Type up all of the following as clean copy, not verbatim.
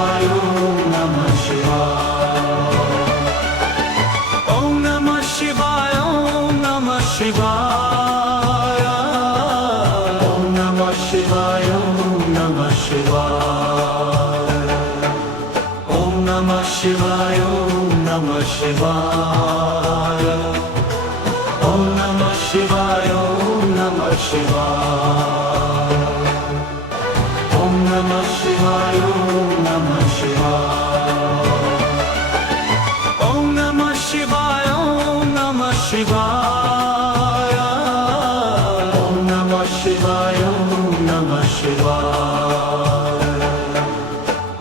શિવાય ઓમ નમઃ શિવાય ઓમ નમઃ શિવાય ઓમ નમઃ શિવાય ઓમ નમઃ શિવાય ઓમ નમઃ શિવાય ઓમ નમઃ શિવાય ઓમ નમઃ શિવાય ઓમ નમઃ શિવાય ઓમ નમઃ શિવાય ઓમ નમઃ શિવાય ઓમ નમઃ શિવાય ઓમ નમઃ શિવાય ઓમ નમઃ શિવાય ઓમ નમઃ શિવાય ઓમ નમઃ શિવાય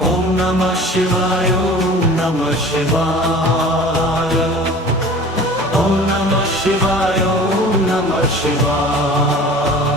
ઓમ નમઃ શિવાય ઓમ નમઃ શિવાય ઓમ નમઃ શિવાય ઓમ નમઃ શિવાય